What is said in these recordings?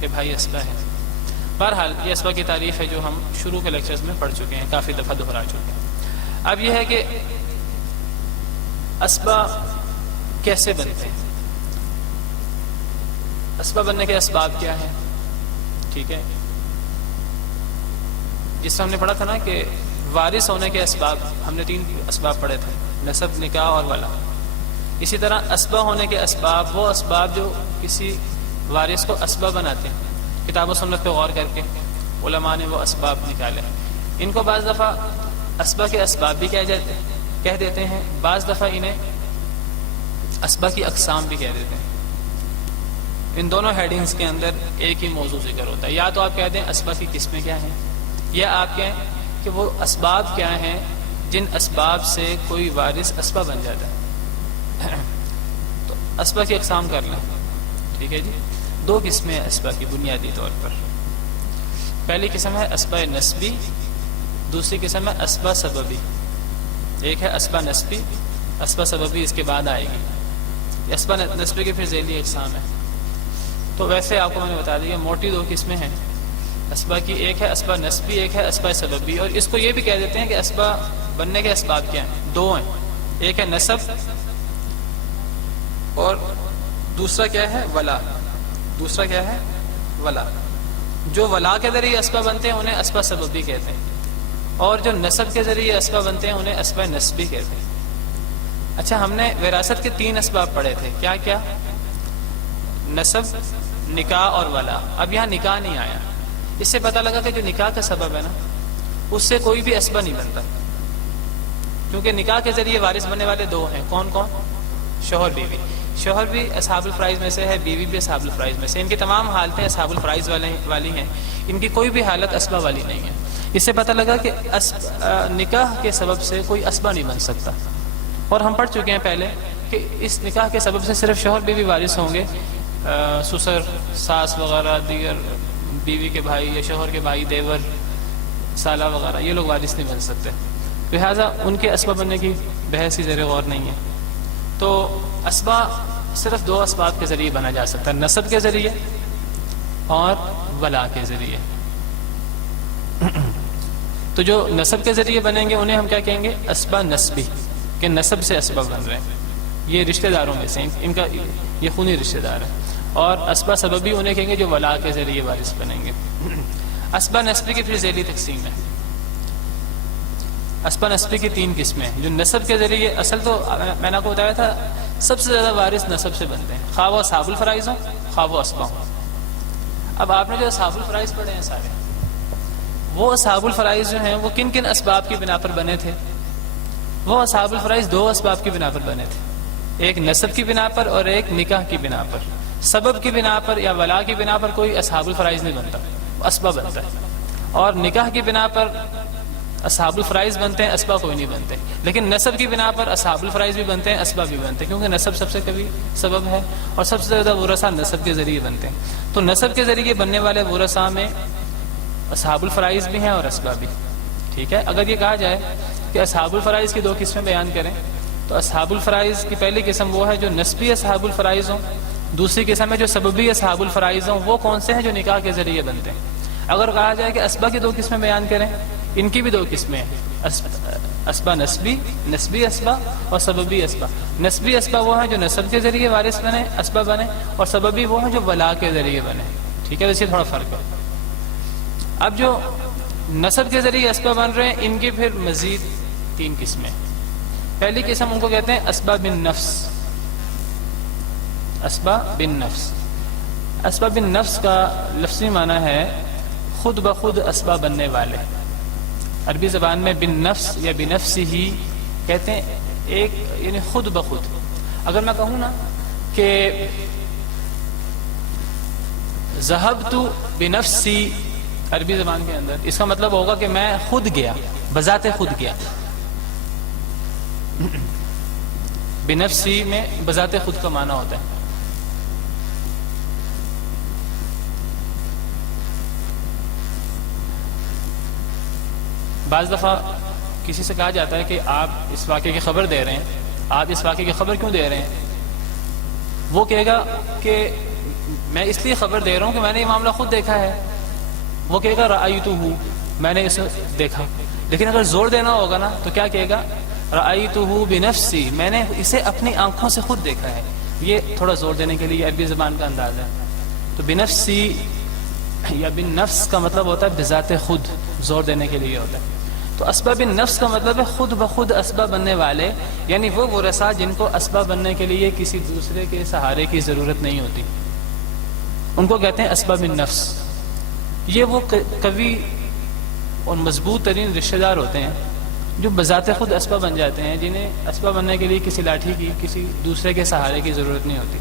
کہ بھائی اسبا ہے. بہرحال یہ اسبا کی تعریف ہے جو ہم شروع کے لیکچرز میں پڑھ چکے ہیں، کافی دفعہ دہرا چکے ہیں. اب یہ ہے کہ اسبا کیسے بنتے ہیں، اسبا بننے کے اسباب کیا ہیں. ٹھیک ہے، جس سے ہم نے پڑھا تھا نا کہ وارث ہونے کے اسباب، ہم نے 3 اسباب پڑھے تھے، نسب، نکاح اور ولا. اسی طرح اسبا ہونے کے اسباب، وہ اسباب جو کسی وارث کو اسبا بناتے ہیں، کتاب و سنت پہ غور کر کے علماء نے وہ اسباب نکالے. ان کو بعض دفعہ اسبا کے اسباب بھی کہہ دیتے ہیں، بعض دفعہ انہیں اسبا کی اقسام بھی کہہ دیتے ہیں. ان دونوں ہیڈنگز کے اندر ایک ہی موضوع ذکر ہوتا ہے. یا تو آپ کہہ دیں اسبا کی قسمیں کیا ہیں، یا آپ کہیں کہ وہ اسباب کیا ہیں جن اسباب سے کوئی وارث اسبا بن جاتا ہے. تو اسبا کی اقسام کر لیں. ٹھیک ہے جی، 2 قسمیں ہیں اسبا کی بنیادی طور پر. پہلی قسم ہے اسبا نسبی، دوسری قسم ہے اسبا سببی. ایک ہے اسبا نسبی، اسبا سببی اس کے بعد آئے گی. اسبا نسبی کی پھر ذیلی اقسام ہے. تو ویسے آپ کو میں نے بتا دیا موٹی 2 قسمیں ہیں اسبا کی. ایک ہے اسبا نسبی، ایک ہے اسبا سببی. اور اس کو یہ بھی کہہ دیتے ہیں کہ اسبا بننے کے اسباب کیا ہیں، 2 ہیں. ایک ہے نسب اور دوسرا کیا ہے، ولا. دوسرا کیا ہے، ولا. جو ولا کے ذریعے اسبا بنتے ہیں انہیں اسبا سببی کہتے ہیں، اور جو نسب کے ذریعے اسبا بنتے ہیں انہیں اسبا نسبی کہتے ہیں. اچھا، ہم نے وراثت کے 3 اسباب پڑھے تھے. کیا کیا؟ نسب، نکاح اور ولا. اب یہاں نکاح نہیں آیا. اس سے پتہ لگا کہ جو نکاح کا سبب ہے نا، اس سے کوئی بھی اسبا نہیں بنتا، کیونکہ نکاح کے ذریعے وارث بننے والے 2 ہیں. کون کون؟ شوہر بیوی. شوہر بھی اصحاب الفرائض میں سے ہے، بیوی بھی اصحاب الفرائض میں سے. ان کی تمام حالتیں اصحاب الفرائض والی ہیں. ان کی کوئی بھی حالت اسبا والی نہیں ہے. اس سے پتہ لگا کہ نکاح کے سبب سے کوئی اسبا نہیں بن سکتا. اور ہم پڑھ چکے ہیں پہلے کہ اس نکاح کے سبب سے صرف شوہر بیوی وارث ہوں گے، سسر، ساس وغیرہ، دیگر بیوی کے بھائی یا شوہر کے بھائی، دیور، سالہ وغیرہ، یہ لوگ وارث نہیں بن سکتے. لہٰذا ان کے اسبا بننے کی بحث ہی زیر غور نہیں ہے. تو اسبا صرف 2 اسباب کے ذریعے بنا جا سکتا ہے، نسب کے ذریعے اور ولا کے ذریعے. تو جو نسب کے ذریعے بنیں گے انہیں ہم کیا کہیں گے؟ اسبا نسبی، کہ نسب سے اسبا بن رہے ہیں، یہ رشتہ داروں میں سے ان کا یہ خونی رشتہ دار ہے. اور اسبا سببی انہیں کہیں گے جو ولا کے ذریعے وارث بنیں گے. اسبا نسبی کی پھر ذیلی تقسیم ہے. اسبا نسبی کی 3 قسمیں ہیں. جو نسب کے ذریعے، اصل تو میں نے آپ کو بتایا تھا سب سے زیادہ وارث نسب سے بنتے ہیں، خواہ وہ اصحاب الفرائض ہوں خواہ وہ اسبا ہوں. اب آپ نے جو اصحاب الفرائض پڑھے ہیں سارے، وہ اصحاب الفرائض جو ہیں وہ کن کن اسباب کی بنا پر بنے تھے؟ وہ اصحاب الفرائض 2 اسباب کی بنا پر بنے تھے، ایک نسب کی بنا پر اور ایک نکاح کی بنا پر. سبب کی بنا پر یا ولا کی بنا پر کوئی اصحاب الفرائض نہیں بنتا، اسبا بنتا ہے. اور نکاح کی بنا پر اصحاب الفرائض بنتے ہیں، اسبا کوئی نہیں بنتے. لیکن نسب کی بنا پر اصحاب الفرائض بھی بنتے ہیں، اسبا بھی بنتے ہیں، کیونکہ نسب سب سے کبھی سبب ہے اور سب سے زیادہ ورثہ نسب کے ذریعے بنتے ہیں. تو نسب کے ذریعے بننے والے ورثہ میں اصحاب الفرائض بھی ہیں اور اسبا بھی. ٹھیک ہے، اگر یہ کہا جائے کہ اصحاب الفرائض کی 2 قسمیں بیان کریں تو اصحاب الفرائض کی پہلی قسم وہ ہے جو نسبی اصحاب الفرائض ہوں، دوسری قسم ہے جو سببی اصحاب الفرائض ہوں. وہ کون سے ہیں؟ جو نکاح کے ذریعے بنتے ہیں. اگر کہا جائے کہ اسبا کی 2 قسمیں بیان کریں، ان کی بھی 2 قسمیں ہیں، اسبا نسبی، نسبی اسبا اور سببی اسبا. نسبی اسبا وہ ہیں جو نسب کے ذریعے وارث بنے، اسبا بنے، اور سببی وہ ہیں جو ولا کے ذریعے بنے. ٹھیک ہے، ویسے تھوڑا فرق ہے. اب جو نسب کے ذریعے اسبا بن رہے ہیں ان کی پھر مزید 3 قسمیں. پہلی قسم ان کو کہتے ہیں اسبا بن نفس. اسبا بن نفس. اسبا بن نفس کا لفظی معنی ہے خود بخود اسبا بننے والے. عربی زبان میں بن نفس یا بنفس ہی کہتے ہیں، ایک یعنی خود بخود. اگر میں کہوں نا کہ ذهبت بنفسی عربی زبان کے اندر، اس کا مطلب ہوگا کہ میں خود گیا، بذات خود گیا. بنفسی میں بذات خود کا معنی ہوتا ہے. بعض دفعہ کسی سے کہا جاتا ہے کہ آپ اس واقعے کی خبر دے رہے ہیں، آپ اس واقعے کی خبر کیوں دے رہے ہیں؟ وہ کہے گا کہ میں اس لیے خبر دے رہا ہوں کہ میں نے یہ معاملہ خود دیکھا ہے. وہ کہے گا رأیتہ، میں نے اسے دیکھا. لیکن اگر زور دینا ہوگا نا تو کیا کہے گا؟ رأیتہ بنفسی، میں نے اسے اپنی آنکھوں سے خود دیکھا ہے. یہ تھوڑا زور دینے کے لیے عربی زبان کا انداز ہے. تو بنفسی یا بن نفس کا مطلب ہوتا ہے بذات خود، زور دینے کے لیے ہوتا ہے. تو اسباب النفس کا مطلب ہے خود بخود اسباب بننے والے، یعنی وہ ورثاء جن کو اسباب بننے کے لیے کسی دوسرے کے سہارے کی ضرورت نہیں ہوتی، ان کو کہتے ہیں اسباب النفس. یہ وہ قوی اور مضبوط ترین رشتہ دار ہوتے ہیں جو بذات خود اسباب بن جاتے ہیں، جنہیں اسباب بننے کے لیے کسی لاٹھی کی، کسی دوسرے کے سہارے کی ضرورت نہیں ہوتی.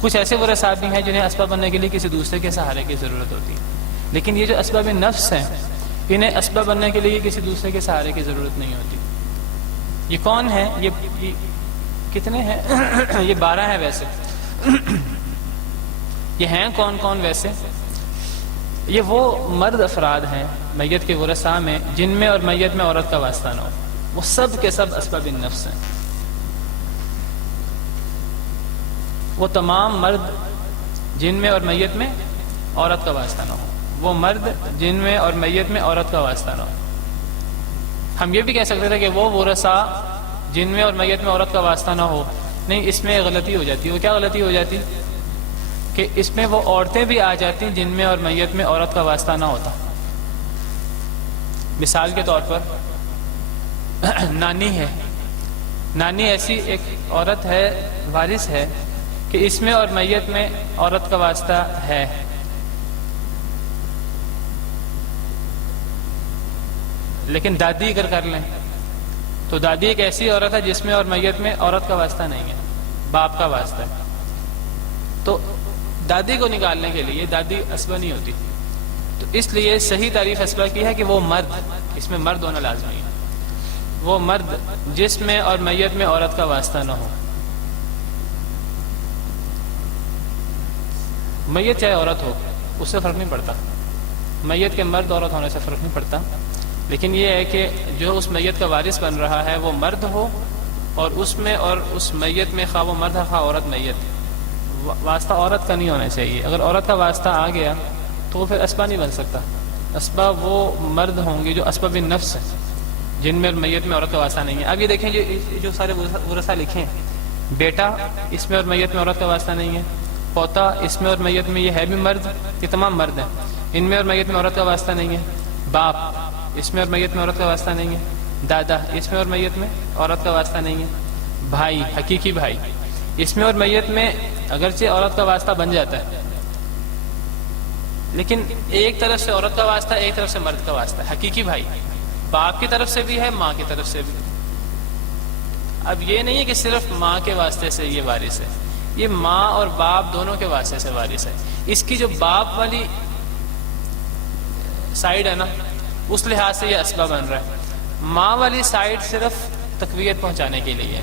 کچھ ایسے ورثاء بھی ہیں جنہیں اسباب بننے کے لیے کسی دوسرے کے سہارے کی ضرورت ہوتی ہے. لیکن یہ جو اسباب نفس ہیں، انہیں اسباب بننے کے لیے کسی دوسرے کے سہارے کی ضرورت نہیں ہوتی. یہ کون ہیں؟ یہ کتنے ہیں؟ یہ 12 ہیں ویسے. یہ ہیں کون کون ویسے؟ یہ وہ مرد افراد ہیں میت کے ورثاء میں جن میں اور میت میں عورت کا واسطہ نہ ہو. وہ سب کے سب اسباب النفس ہیں. وہ تمام مرد جن میں اور میت میں عورت کا واسطہ نہ ہو. وہ مرد جن میں اور میت میں عورت کا واسطہ نہ ہو. ہم یہ بھی کہہ سکتے تھے کہ وہ ورثاء جن میں اور میت میں عورت کا واسطہ نہ ہو. نہیں، اس میں غلطی ہو جاتی ہے. وہ کیا غلطی ہو جاتی کہ اس میں وہ عورتیں بھی آ جاتی جن میں اور میت میں عورت کا واسطہ نہ ہوتا. مثال کے طور پر نانی ہے. نانی ایسی ایک عورت ہے، وارث ہے، کہ اس میں اور میت میں عورت کا واسطہ ہے. لیکن دادی اگر کر لیں تو دادی ایک ایسی عورت ہے جس میں اور میت میں عورت کا واسطہ نہیں ہے، باپ کا واسطہ ہے. تو دادی کو نکالنے کے لیے دادی اسبہ نہیں ہوتی. تو اس لیے صحیح تعریف اسبہ کی ہے کہ وہ مرد، اس میں مرد ہونا لازمی ہے، وہ مرد جس میں اور میت میں عورت کا واسطہ نہ ہو. میت چاہے عورت ہو اس سے فرق نہیں پڑتا. میت کے مرد عورت ہونے سے فرق نہیں پڑتا. لیکن یہ ہے کہ جو اس میت کا وارث بن رہا ہے وہ مرد ہو، اور اس میں اور اس میت میں خواہ وہ مرد ہے خواہ عورت میت، واسطہ عورت کا نہیں ہونا چاہیے. اگر عورت کا واسطہ آ گیا تو وہ پھر اسبہ نہیں بن سکتا. اسبہ وہ مرد ہوں گے جو اسباب النفس ہیں، جن میں اور میت میں عورت کا واسطہ نہیں ہے. اب یہ دیکھیں جو سارے ورثاء لکھیں، بیٹا اس میں اور میت میں عورت کا واسطہ نہیں ہے، پوتا اس میں اور میت میں، یہ ہے بھی مرد، یہ تمام مرد ہیں، ان میں اور میت میں عورت کا واسطہ نہیں ہے. باپ اس میں اور میت میں عورت کا واسطہ نہیں ہے. دادا اس میں اور میت میں عورت کا واسطہ نہیں ہے. بھائی، حقیقی بھائی، اس میں اور میت میں اگرچہ عورت کا واسطہ بن جاتا ہے، لیکن ایک طرف سے عورت کا واسطہ، ایک طرف سے مرد کا واسطہ. حقیقی بھائی باپ کی طرف سے بھی ہے، ماں کی طرف سے بھی. اب یہ نہیں ہے کہ صرف ماں کے واسطے سے یہ وارث ہے، یہ ماں اور باپ دونوں کے واسطے سے وارث ہے. اس کی جو باپ والی سائیڈ ہے نا، اس لحاظ سے یہ اسبہ بن رہا ہے. ماں والی سائیڈ صرف تقویت پہنچانے کے لیے ہے.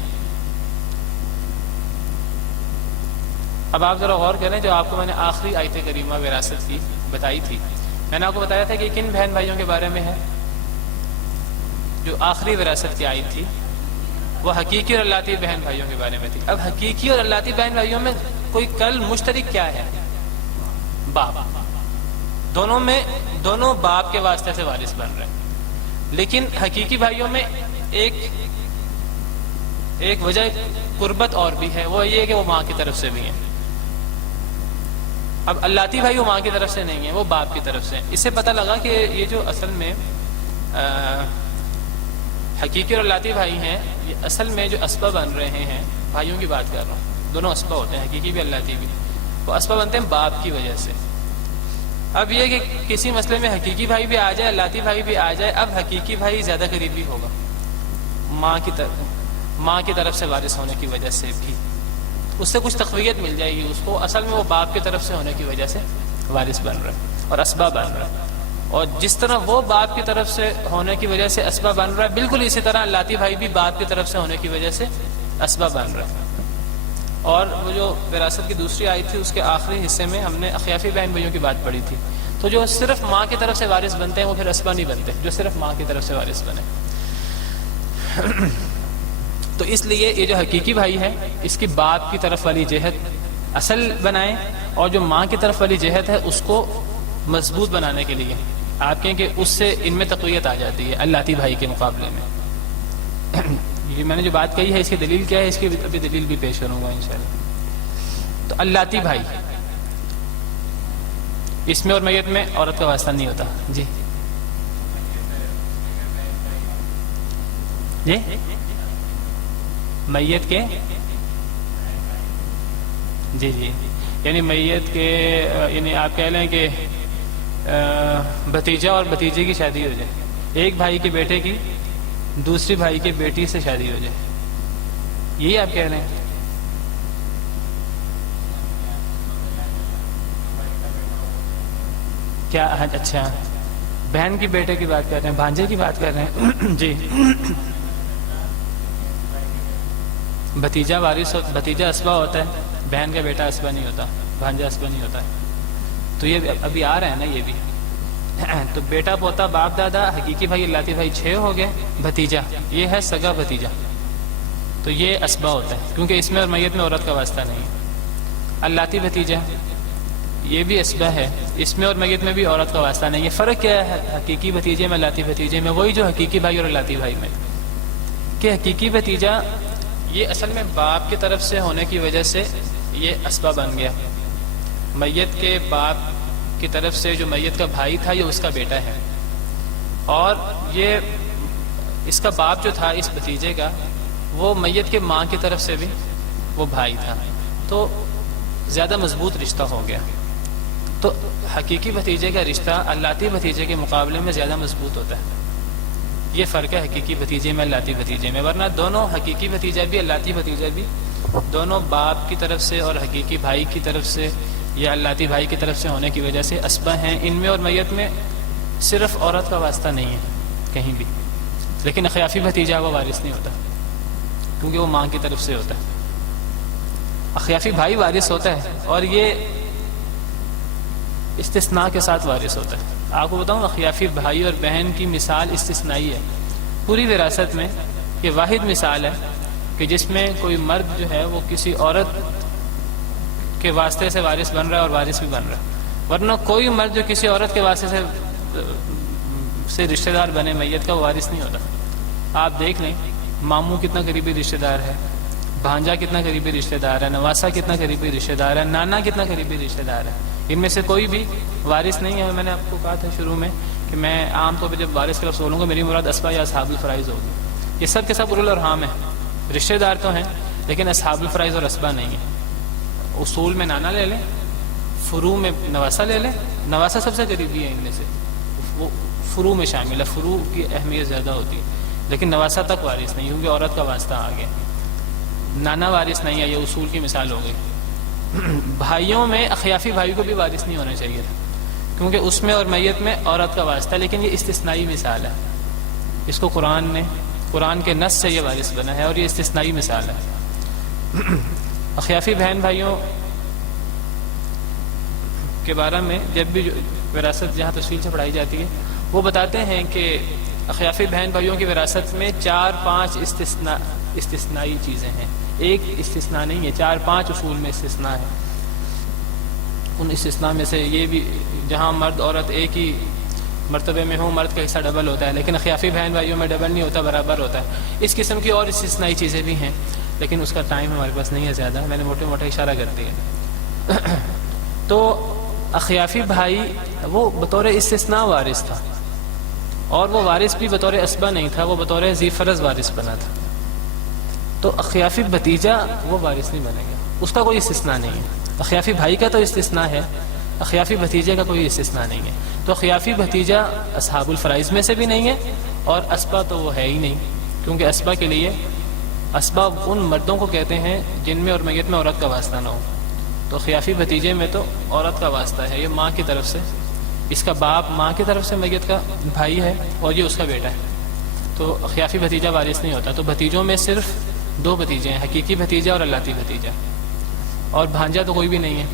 اب آپ ذرا غور کریں، جو آپ کو میں نے آخری آیت کریمہ وراثت کی بتائی تھی، میں نے آپ کو بتایا تھا کہ کن بہن بھائیوں کے بارے میں ہے. جو آخری وراثت کی آیت تھی وہ حقیقی اور اللاتی بہن بھائیوں کے بارے میں تھی. اب حقیقی اور اللاتی بہن بھائیوں میں کوئی کل مشترک کیا ہے؟ باپ. دونوں میں دونوں باپ کے واسطے سے وارث بن رہے ہیں. لیکن حقیقی بھائیوں میں ایک وجہ قربت اور بھی ہے، وہ یہ کہ وہ ماں کی طرف سے بھی ہیں. اب اللاتی بھائی وہ ماں کی طرف سے نہیں ہیں، وہ باپ کی طرف سے ہیں. اس سے پتہ لگا کہ یہ جو اصل میں حقیقی اور اللاتی بھائی ہیں، یہ اصل میں جو اسبہ بن رہے ہیں، بھائیوں کی بات کر رہا ہوں، دونوں اسبہ ہوتے ہیں، حقیقی بھی اللاتی بھی. وہ اسبہ بنتے ہیں باپ کی وجہ سے. اب یہ کہ کسی مسئلے میں حقیقی بھائی بھی آ جائے، اللاتی بھائی بھی آ جائے، اب حقیقی بھائی زیادہ قریبی ہوگا ماں کی طرف سے وارث ہونے کی وجہ سے بھی. اس سے کچھ تقویت مل جائے گی اس کو. اصل میں وہ باپ کی طرف سے ہونے کی وجہ سے وارث بن رہا ہے اور اسبہ بن رہا ہے. اور جس طرح وہ باپ کی طرف سے ہونے کی وجہ سے اسبہ بن رہا ہے، بالکل اسی طرح اللاتی بھائی بھی باپ کی طرف سے ہونے کی وجہ سے اسبہ بن رہا ہے. اور وہ جو وراثت کی دوسری آئی تھی، اس کے آخری حصے میں ہم نے اخیافی بہن بھائیوں کی بات پڑھی تھی. تو جو صرف ماں کی طرف سے وارث بنتے ہیں وہ پھر اسبہ نہیں بنتے، جو صرف ماں کی طرف سے وارث بنے. تو اس لیے یہ جو حقیقی بھائی ہے، اس کی باپ کی طرف والی جہت اصل بنائیں، اور جو ماں کی طرف والی جہت ہے اس کو مضبوط بنانے کے لیے آپ کہیں کہ اس سے ان میں تقویت آ جاتی ہے اللاتی بھائی کے مقابلے میں۔ یہ میں نے جو بات کہی ہے اس کی دلیل کیا ہے، اس کی ابھی دلیل بھی پیش کروں گا انشاءاللہ۔ تو اللاتی بھائی، اس میں اور میت میں عورت کا واسطہ نہیں ہوتا۔ جی جی میت کے، جی جی یعنی میت کے، یعنی آپ کہہ لیں کہ بھتیجا اور بھتیجے کی شادی ہو جائے، ایک بھائی کے بیٹے کی دوسری بھائی کی بیٹی سے شادی ہو جائے، یہی آپ کہہ رہے ہیں؟ کیا اچھا، بہن کی بیٹے کی بات کر رہے ہیں، بھانجے کی بات کر رہے ہیں؟ جی بھتیجا وارث، بھتیجا اسبہ ہوتا ہے، بہن کا بیٹا اسبہ نہیں ہوتا، بھانجا اسبہ نہیں ہوتا ہے۔ تو یہ ابھی آ رہا ہے نا یہ بھی۔ تو بیٹا پوتا باپ دادا حقیقی بھائی اللاتی بھائی 6 ہو گئے، بھتیجا یہ ہے سگا بھتیجا، تو یہ اسبہ ہوتا ہے کیونکہ اس میں اور میت میں عورت کا واسطہ نہیں ہے۔ اللاتی بھتیجا یہ بھی اسبہ ہے، اس میں اور میت میں بھی عورت کا واسطہ نہیں ہے۔ فرق کیا ہے حقیقی بھتیجے میں اللاتی بھتیجے میں؟ وہی جو حقیقی بھائی اور اللاتی بھائی میں، کہ حقیقی بھتیجا یہ اصل میں باپ کی طرف سے ہونے کی وجہ سے یہ اسبہ بن گیا۔ میت کے باپ کی طرف سے جو میت کا بھائی تھا یہ اس کا بیٹا ہے، اور یہ اس کا باپ جو تھا اس بھتیجے کا وہ میت کے ماں کی طرف سے بھی وہ بھائی تھا، تو زیادہ مضبوط رشتہ ہو گیا۔ تو حقیقی بھتیجے کا رشتہ اللاتی بھتیجے کے مقابلے میں زیادہ مضبوط ہوتا ہے۔ یہ فرق ہے حقیقی بھتیجے میں اللاتی بھتیجے میں، ورنہ دونوں حقیقی بھتیجا بھی اللاتی بھتیجا بھی دونوں باپ کی طرف سے اور حقیقی بھائی کی طرف سے یا اللاتی بھائی کی طرف سے ہونے کی وجہ سے اسبہ ہیں۔ ان میں اور میت میں صرف عورت کا واسطہ نہیں ہے کہیں بھی، لیکن اخیافی بھتیجا وہ وارث نہیں ہوتا کیونکہ وہ ماں کی طرف سے ہوتا ہے۔ اخیافی بھائی وارث ہوتا ہے اور یہ استثناء کے ساتھ وارث ہوتا ہے۔ آپ کو بتاؤں اخیافی بھائی اور بہن کی مثال استثنائی ہے پوری وراثت میں، یہ واحد مثال ہے کہ جس میں کوئی مرد جو ہے وہ کسی عورت کے واسطے سے وارث بن رہا ہے اور وارث بھی بن رہا ہے، ورنہ کوئی مرد جو کسی عورت کے واسطے سے رشتہ دار بنے میت کا وہ وارث نہیں ہوتا۔ آپ دیکھ لیں ماموں کتنا قریبی رشتہ دار ہے، بھانجا کتنا قریبی رشتہ دار ہے، نواسا کتنا قریبی رشتہ دار ہے، نانا کتنا قریبی رشتہ دار ہے، ان میں سے کوئی بھی وارث نہیں ہے۔ میں نے آپ کو کہا تھا شروع میں کہ میں عام طور پہ جب وارث کا لفظ بولوں گا میری مراد اسبا یا اصحاب الفرائض ہوگی۔ یہ سب کے سب اولو الارحام ہیں، رشتہ دار تو ہیں لیکن اصحاب الفرائض اور اسبا نہیں ہیں۔ اصول میں نانا لے لیں، فروع میں نواسا لے لیں، نواسا سب سے قریبی ہے ان میں سے، وہ فروع میں شامل ہے، فروع کی اہمیت زیادہ ہوتی ہے، لیکن نواسا تک وارث نہیں کیونکہ عورت کا واسطہ آ گیا۔ نانا وارث نہیں ہے، یہ اصول کی مثال ہو گئی۔ بھائیوں میں اخیافی بھائی کو بھی وارث نہیں ہونا چاہیے تھا کیونکہ اس میں اور میت میں عورت کا واسطہ، لیکن یہ استثنائی مثال ہے، اس کو قرآن کے نص سے یہ وارث بنا ہے اور یہ استثنائی مثال ہے۔ اخیافی بہن بھائیوں کے بارے میں جب بھی وراثت جہاں تفصیل سے پڑھائی جاتی ہے وہ بتاتے ہیں کہ اخیافی بہن بھائیوں کی وراثت میں 4-5 استثنائی چیزیں ہیں، ایک استثناء نہیں ہے، 4-5 اصول میں استثناء ہے۔ ان استثناء میں سے یہ بھی جہاں مرد عورت ایک ہی مرتبے میں ہوں مرد کا حصہ ڈبل ہوتا ہے، لیکن اخیافی بہن بھائیوں میں ڈبل نہیں ہوتا، برابر ہوتا ہے۔ اس قسم کی اور استثنائی چیزیں بھی ہیں لیکن اس کا ٹائم ہمارے پاس نہیں ہے زیادہ، میں نے موٹے موٹے اشارہ کر دیا۔ تو اخیافی بھائی وہ بطور استثناء وارث تھا، اور وہ وارث بھی بطور اسبہ نہیں تھا، وہ بطور ذی فرض وارث بنا تھا۔ تو اخیافی بھتیجا وہ وارث نہیں بنے گا، اس کا کوئی استثناء نہیں ہے۔ اخیافی بھائی کا تو استثناء ہے، اخیافی بھتیجے کا کوئی استثناء نہیں ہے۔ تو اخیافی بھتیجا اصحاب الفرائض میں سے بھی نہیں ہے اور اسبہ تو وہ ہے ہی نہیں، کیونکہ اسبہ کے لیے اسبہ ان مردوں کو کہتے ہیں جن میں اور میت میں عورت کا واسطہ نہ ہو۔ تو اخیافی بھتیجے میں تو عورت کا واسطہ ہے، یہ ماں کی طرف سے، اس کا باپ ماں کی طرف سے میت کا بھائی ہے اور یہ اس کا بیٹا ہے، تو اخیافی بھتیجا وارث نہیں ہوتا۔ تو بھتیجوں میں صرف 2 بھتیجے ہیں، حقیقی بھتیجا اور اللاتی بھتیجا، اور بھانجا تو کوئی بھی نہیں ہے۔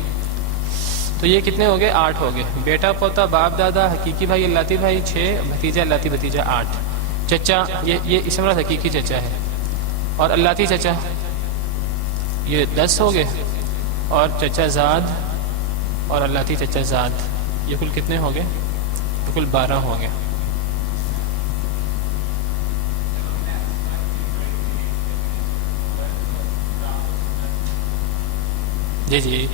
تو یہ کتنے ہو گئے؟ 8 ہو گئے۔ بیٹا پوتا باپ دادا حقیقی بھائی اللاتی بھائی 6، بھتیجا اللاتی بھتیجا 8، چچا یہ اس مراد حقیقی چچا ہے، اور اللاتی چچا یہ 10 ہو گئے۔ اور چچا زاد اور اللہ چچا زاد، یہ کل کتنے ہو گئے؟ یہ کل 12 ہو گئے. جی جی